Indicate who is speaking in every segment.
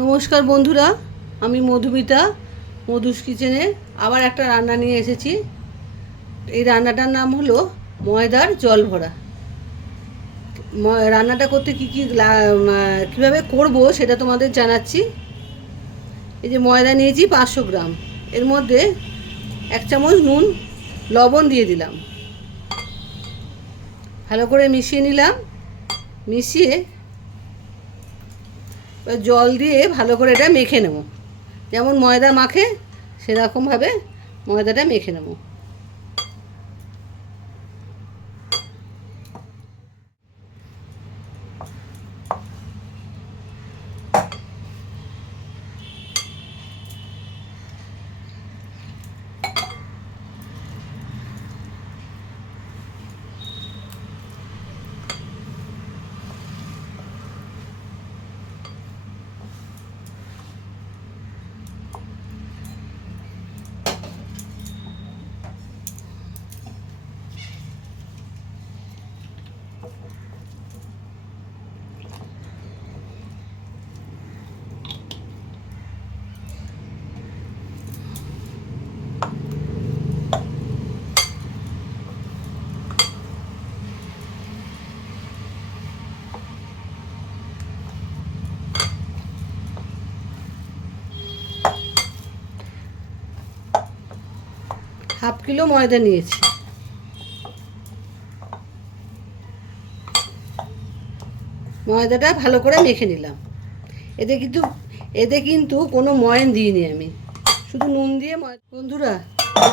Speaker 1: নমস্কার বন্ধুরা, আমি মধুমিতা, মধুস কিচেনে আবার একটা রান্না নিয়ে এসেছি। এই রান্নাটার নাম হলো ময়দার জল ভরা। রান্নাটা করতে কী কী কীভাবে করব সেটা তোমাদের জানাচ্ছি। এই যে ময়দা নিয়েছি পাঁচশো গ্রাম। এর মধ্যে এক চামচ নুন, লবণ দিয়ে দিলাম। ভালো করে মিশিয়ে নিলাম। মিশিয়ে জল দিয়ে ভালো করে এটা মেখে নেব। যেমন ময়দা মাখে সেরকমভাবে ময়দাটা মেখে নেব। হাফ কিলো ময়দা নিয়েছি। ময়দাটা ভালো করে মেখে নিলাম। এতে কিন্তু এতে কিন্তু কোনো ময়ন দিইনি আমি। শুধু নুন দিয়ে বন্ধুরা,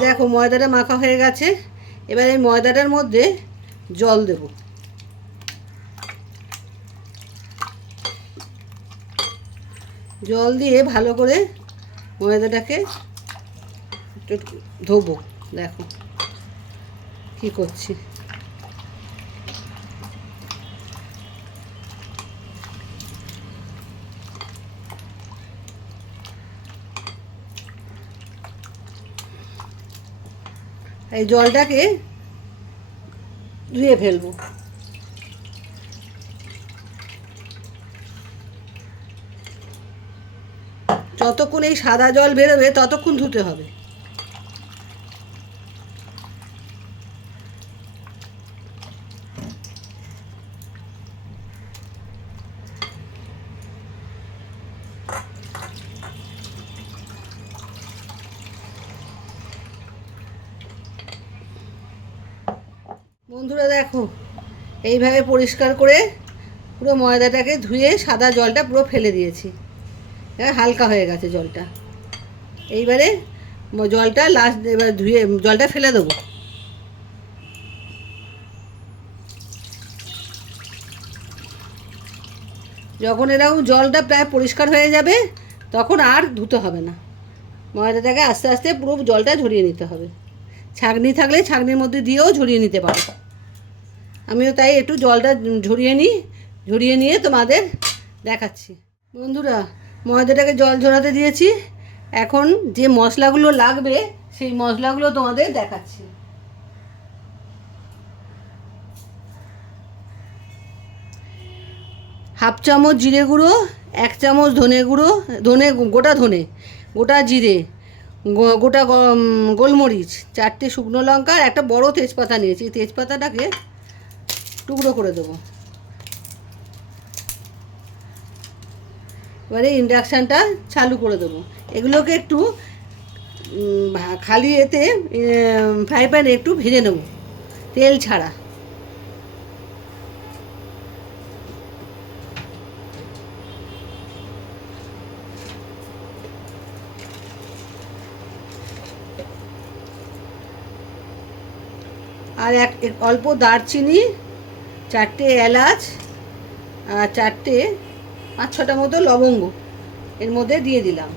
Speaker 1: দেখো ময়দাটা মাখা হয়ে গেছে। এবার এই ময়দাটার মধ্যে জল দেব। জল দিয়ে ভালো করে ময়দাটাকে ধোবো। দেখো, কি করছি? এই জলটাকে ধুয়ে ফেলব। যতক্ষণ এই সাদা জল বেরোবে, ততক্ষণ ধুতে হবে। বন্ধুরা দেখো, এইভাবে পরিষ্কার করে পুরো ময়দাটাকে ধুয়ে সাদা জলটা পুরো ফেলে দিয়েছি। এবার হালকা হয়ে গেছে জলটা। এইবারে জলটা লাস্ট এবার ধুয়ে জলটা ফেলে দেবো। যখন এরকম জলটা প্রায় পরিষ্কার হয়ে যাবে, তখন আর ধুতে হবে না। ময়দাটাকে আস্তে আস্তে পুরো জলটা ঝরিয়ে নিতে হবে। ছাঁকনি থাকলে ছাঁকনির মধ্যে দিয়েও ঝরিয়ে নিতে পারো। আমিও তাই একটু জলটা ঝরিয়ে নিই, ঝরিয়ে নিয়ে তোমাদের দেখাচ্ছি। বন্ধুরা, ময়দাটাকে জল ঝরাতে দিয়েছি। এখন যে মশলাগুলো লাগবে, সেই মশলাগুলো তোমাদের দেখাচ্ছি। হাফ চামচ জিরে গুঁড়ো, এক চামচ ধনে গুঁড়ো, ধনে গোটা ধনে, গোটা জিরে গোটা গোলমরিচ, চারটে শুকনো লঙ্কা আর একটা বড় তেজপাতা নিয়েছি। তেজপাতাটাকে টুকরো করে দেবো। এবারে ইন্ডাকশানটা চালু করে দেবো। এগুলোকে একটু খালি এতে ফ্রাই প্যানে একটু ভেজে নেব, তেল ছাড়া। আর এক, অল্প দারচিনি চারটে এলাচ আর চারটে পাঁচ ছটা মতো লবঙ্গ এর মধ্যে দিয়ে দিলাম।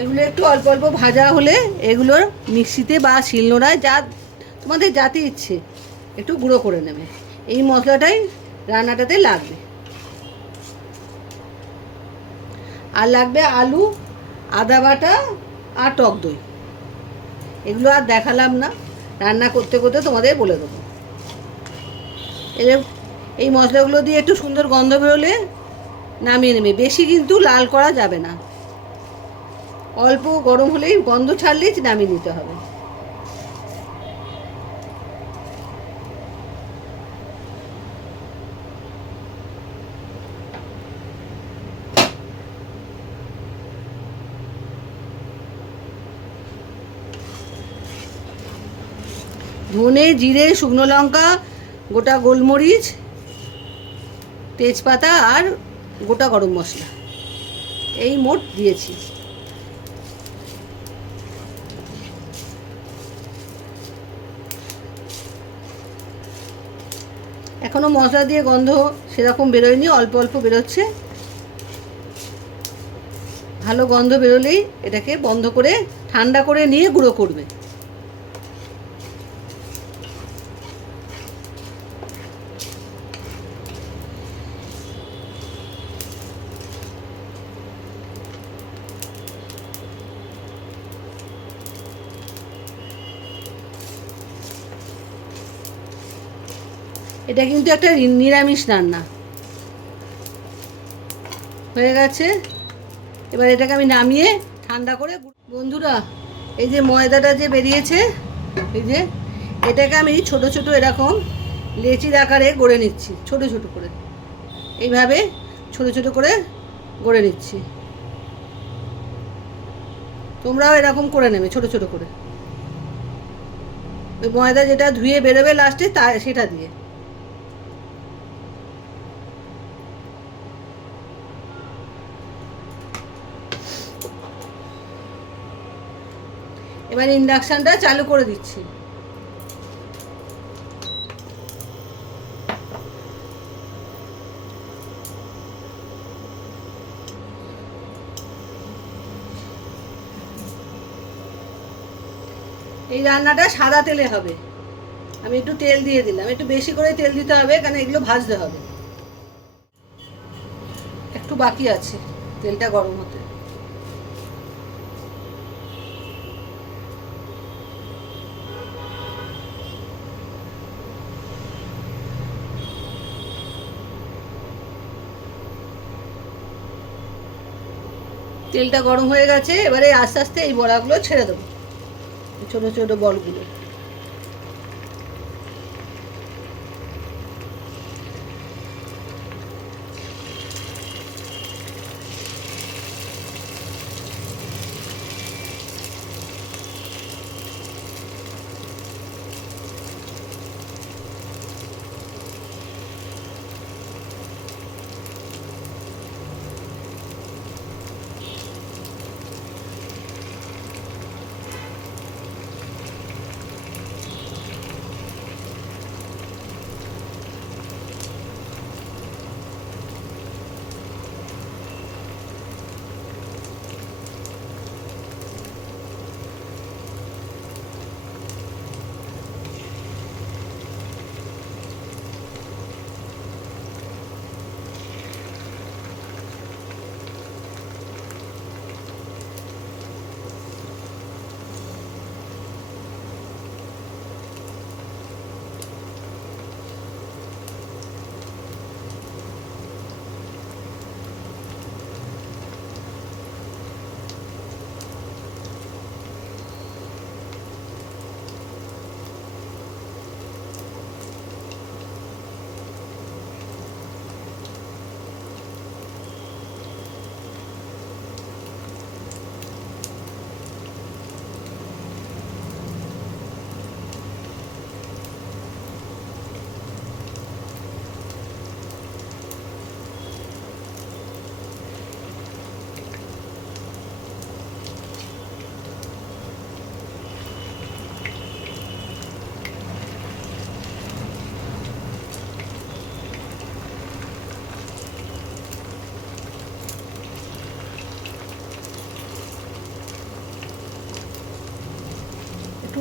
Speaker 1: এগুলো একটু অল্প অল্প ভাজা হলে এগুলোর মিক্সিতে বা শিলনোড়ায় যা তোমাদের যাতে ইচ্ছে, একটু গুঁড়ো করে নেবে। এই মশলাটাই রান্নাটাতে লাগবে। আর লাগবে আলু, আদা বাটা আর টক দই। এগুলো আর দেখালাম না। রান্না করতে করতে তোমাদের বলে দেবো। এই মশলাগুলো দিয়ে একটু সুন্দর গন্ধ বেরোলে নামিয়ে নেবে। বেশি কিন্তু লাল করা যাবে না। অল্প গরম হলেই গন্ধ ছাড়লেই নামিয়ে নিতে হবে। ধনে, জিরে, শুকনো লঙ্কা, গোটা গোলমরিচ, তেজপাতা আর গোটা গরম মশলা। এই মোট দিয়েছি। এখনও মশলা দিয়ে গন্ধ সেরকম বেরোয়নি, অল্প অল্প বেরোচ্ছে। ভালো গন্ধ বেরোলেই এটাকে বন্ধ করে ঠান্ডা করে নিয়ে গুঁড়ো করবে। এটা কিন্তু একটা নিরামিষ রান্না। হয়ে গেছে। এবার এটাকে আমি নামিয়ে ঠান্ডা করে বন্ধুরা, এই যে ময়দাটা যে বেরিয়েছে, এই যে এটাকে আমি ছোট ছোট এরকম লেচির আকারে গড়ে নিচ্ছি, ছোট ছোট করে। এইভাবে ছোট ছোট করে গড়ে নিচ্ছি। তোমরাও এরকম করে নেবে, ছোট ছোট করে। ওই ময়দা যেটা ধুয়ে বেরোবে লাস্টে তা সেটা দিয়ে। এবার ইন্ডাকশানটা চালু করে দিচ্ছি। এই রান্নাটা সাদা তেলে হবে। আমি একটু তেল দিয়ে দিলাম। একটু বেশি করে তেল দিতে হবে কারণ এগুলো ভাজতে হবে। একটু বাকি আছে, তেলটা গরম হতে। তেলটা গরম হয়ে গেছে এবারে আস্তে আস্তে এই বড়াগুলো ছেড়ে দেবো। ছোটো ছোটো বলগুলো।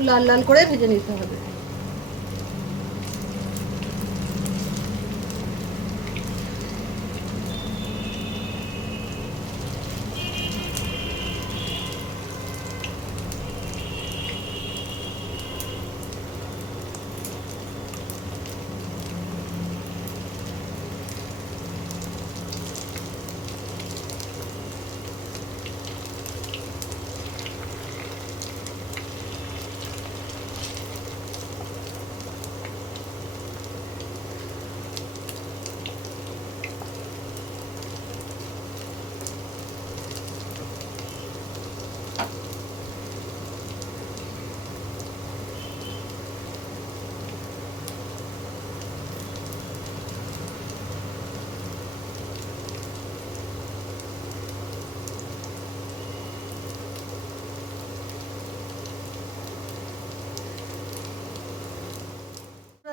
Speaker 1: লাল লাল করে ভেজে নিতে হবে।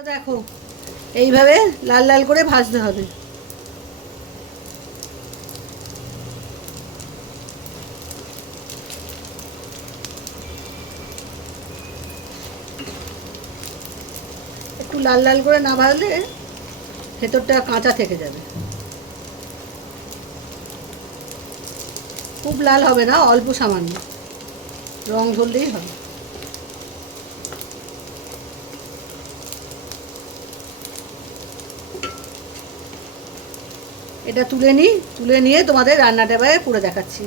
Speaker 1: দেখো, এইভাবে লাল লাল করে ভাজতে হবে। একটু লাল লাল করে না ভাজলে ভেতরটা কাঁচা থেকে যাবে। খুব লাল হবে না, অল্প সামান্য। রং ধরলেই হবে। এটা তুলে নিই তুলে নিয়ে তোমাদের রান্নাটা এবারে করে দেখাচ্ছি।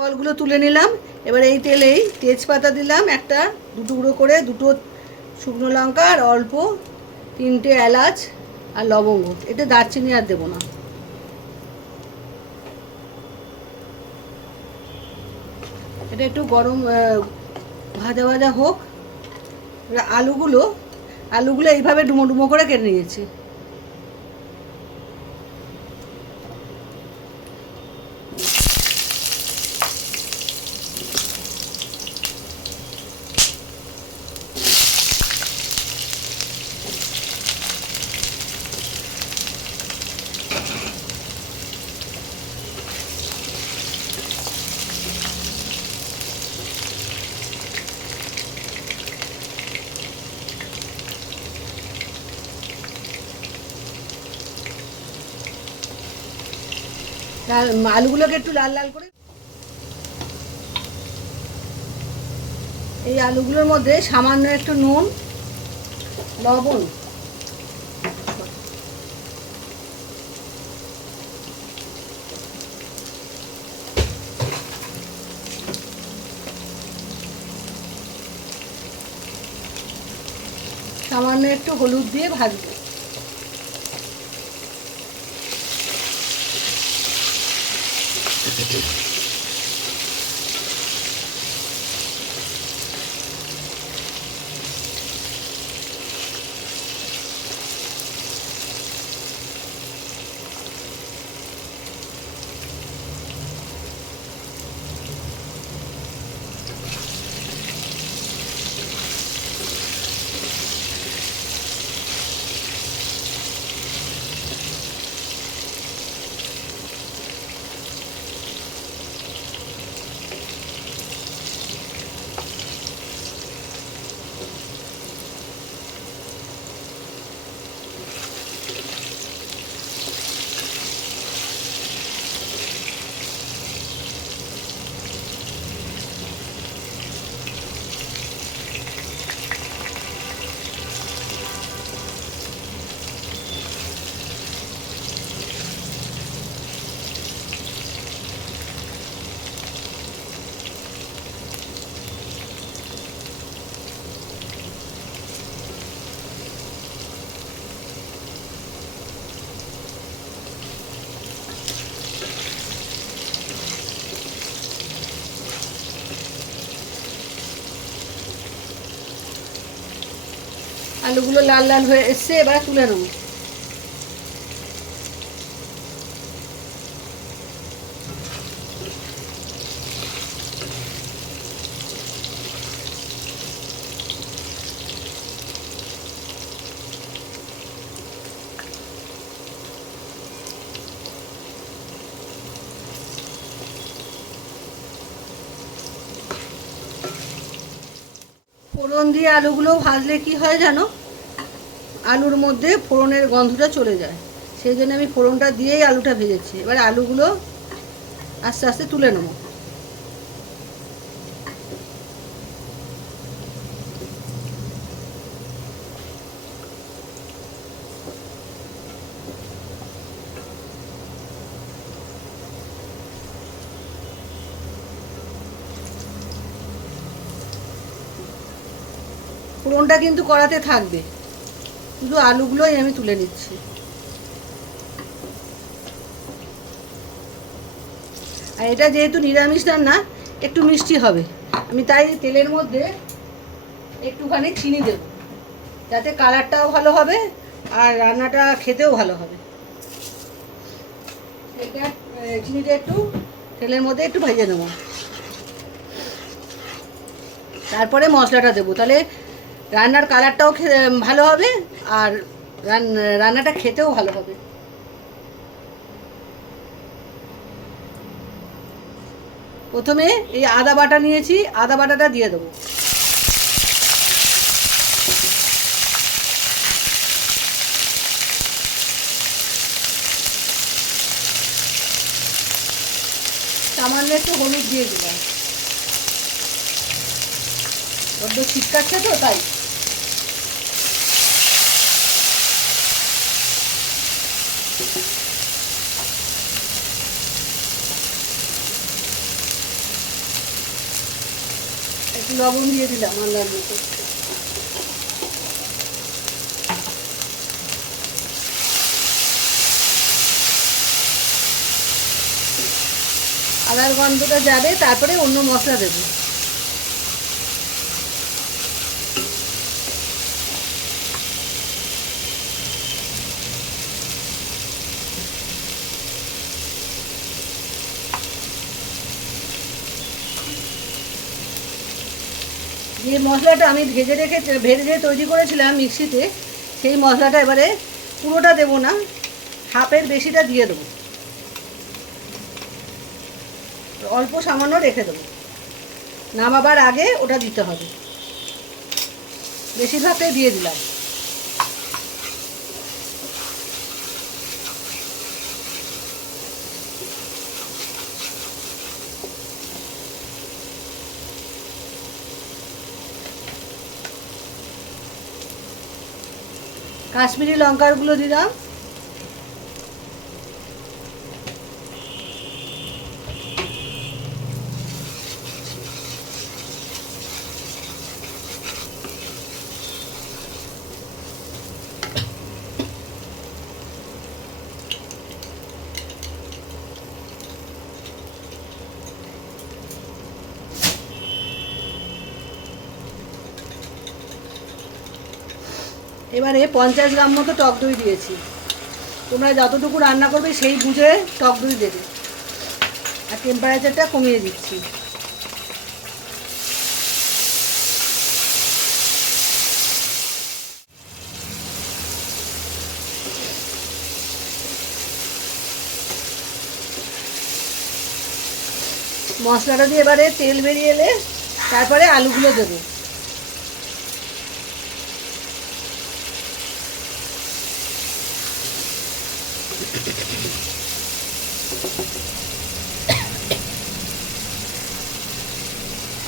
Speaker 1: বলগুলো তুলে নিলাম। এবার এই তেলেই তেজপাতা দিলাম একটা দু টুকরো করে, দুটো শুকনো লঙ্কা আর অল্প তিনটে এলাচ আর লবঙ্গ। এটা দারচিনি আর দেবো না। এটা একটু গরম ভাজা ভাজা হোক। আলুগুলো আলুগুলো এইভাবে ডুমো ডুমো করে কেটে নিয়েছি। আলুগুলোকে একটু লাল লাল করে এই আলুগুলোর মধ্যে সামান্য একটু নুন, লবণ। সামান্য একটু হলুদ দিয়ে ভাজবো। আলুগুলো লাল লাল হয়ে এসছে এবার তুলে নেব। দিয়ে আলুগুলো ভাজলে কি হয় জানো? আলুর মধ্যে ফোড়নের গন্ধটা চলে যায়। সেই জন্য আমি ফোড়নটা দিয়েই আলুটা ভেজেছি। এবার আলুগুলো আস্তে আস্তে তুলে নেব। ফোড়নটা কিন্তু করাতে থাকবে। শুধু আলুগুলোই আমি তুলে নিচ্ছি। আর এটা যেহেতু নিরামিষ রান্না, একটু মিষ্টি হবে। আমি তাই তেলের মধ্যে একটুখানি চিনি দেব। যাতে কালারটাও ভালো হবে আর রান্নাটা খেতেও ভালো হবে। চিনিটা একটু তেলের মধ্যে একটু ভেজে নেব। তারপরে মশলাটা দেবো। তাহলে রান্নার কালারটাও ভালো হবে আর রান- রান্নাটা খেতেও ভালো হবে। প্রথমে এই আদা বাটা নিয়েছি, আদা বাটাটা দিয়ে দেবো। সামান্য একটু হলুদ দিয়ে দিলাম। বড্ড শীত কাটছে তো, তাই। লবণ দিয়ে দিলাম আন্দার মতো। আদার গন্ধটা যাবে তারপরে অন্য মশলা দেবো। যে মশলাটা আমি ভেজে রেখে ভেজে তৈরি করেছিলাম মিক্সিতে, সেই মশলাটা এবারে পুরোটা দেবো না, হাফের বেশিটা দিয়ে দেবো। অল্প সামান্য রেখে দেবো। নামাবার আগে ওটা দিতে হবে। বেশিরভাগটাই দিয়ে দিলাম। কাশ্মীরি লঙ্কারগুলো দিলাম। এবারে পঞ্চাশ গ্রাম মতো টক দই দিয়েছি। তোমরা যতটুকু রান্না করবে সেই বুঝে টক দই দেবে। আর টেম্পারেচারটা কমিয়ে দিচ্ছি। মশলাটা দিয়ে এবারে তেল বেরিয়ে এলে তারপরে আলুগুলো দেবো।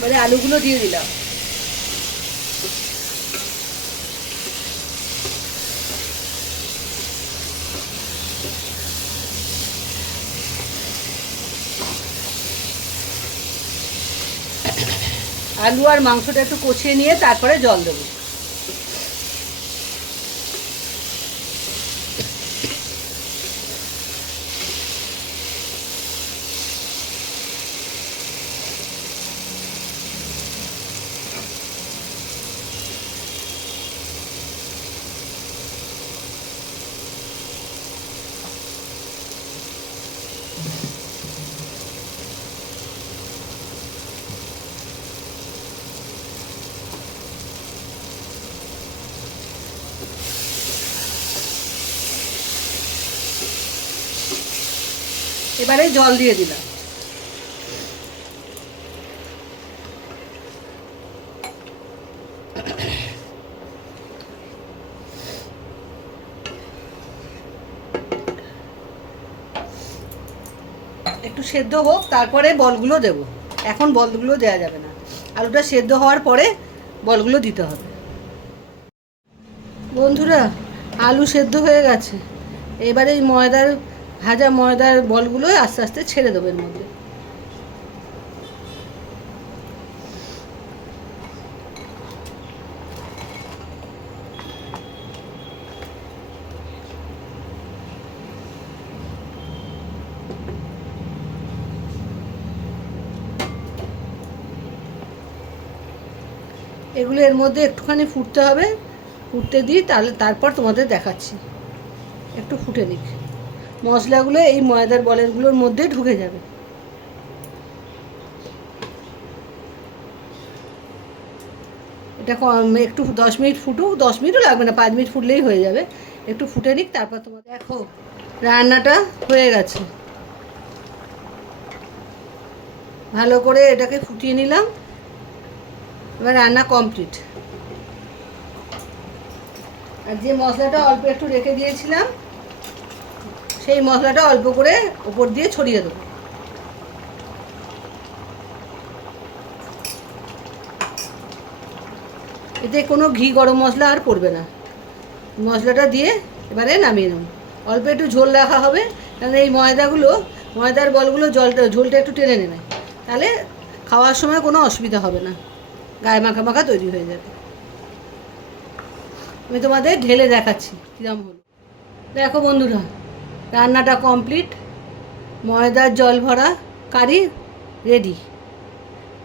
Speaker 1: এবারে আলুগুলো দিয়ে দিলাম। আলু আর মাংসটা একটু কষিয়ে নিয়ে তারপরে জল দেবো। এবারে জল দিয়ে দিলাম। একটু সেদ্ধ হোক, তারপরে বলগুলো দেব। এখন বলগুলো দেওয়া যাবে না। আলুটা সেদ্ধ হওয়ার পরে বলগুলো দিতে হবে। বন্ধুরা, আলু সেদ্ধ হয়ে গেছে। এবারে ময়দার ভাজা ময়দার বলগুলো আস্তে আস্তে ছেড়ে দেবো এর মধ্যে। এগুলো এর মধ্যে একটুখানি ফুটতে হবে। ফুটতে দিই তাহলে তারপর তোমাদের দেখাচ্ছি। একটু ফুটে নিক। মশলাগুলো এই ময়দার বলেরগুলোর মধ্যে ঢুকে যাবে। এটা একটু দশ মিনিট ফুটুক, দশ মিনিটও লাগবে না, পাঁচ মিনিট ফুটলেই হয়ে যাবে। একটু ফুটে নিক, তারপর তোমার দেখো, রান্নাটা হয়ে গেছে। ভালো করে এটাকে ফুটিয়ে নিলাম। এবার রান্না কমপ্লিট। আর যে মশলাটা অল্প একটু রেখে দিয়েছিলাম সেই মশলাটা অল্প করে ওপর দিয়ে ছড়িয়ে দেবো। এতে কোনো ঘি গরম মশলা আর পড়বে না। মশলাটা দিয়ে এবারে নামিয়ে নেব। অল্প একটু ঝোল রাখা হবে কারণ এই ময়দাগুলো, ময়দার বলগুলো জলটা, ঝোলটা একটু টেনে নেবে। তাহলে খাওয়ার সময় কোনো অসুবিধা হবে না। গায়ে মাখা মাখা তৈরি হয়ে যাবে। আমি তোমাদের ঢেলে দেখাচ্ছি কীরকম হলো। দেখো বন্ধুরা রান্নাটা কমপ্লিট, ময়দার জল ভরা কারি রেডি।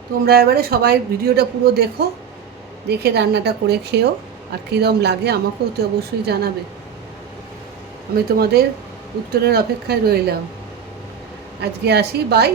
Speaker 1: তোমরা এবারে সবাই ভিডিওটা পুরো দেখো, দেখে রান্নাটা করে খেও, আর কীরম লাগে আমাকেও তো অবশ্যই জানাবে। আমি তোমাদের উত্তরের অপেক্ষায় রইলাম। আজকে আসি বাই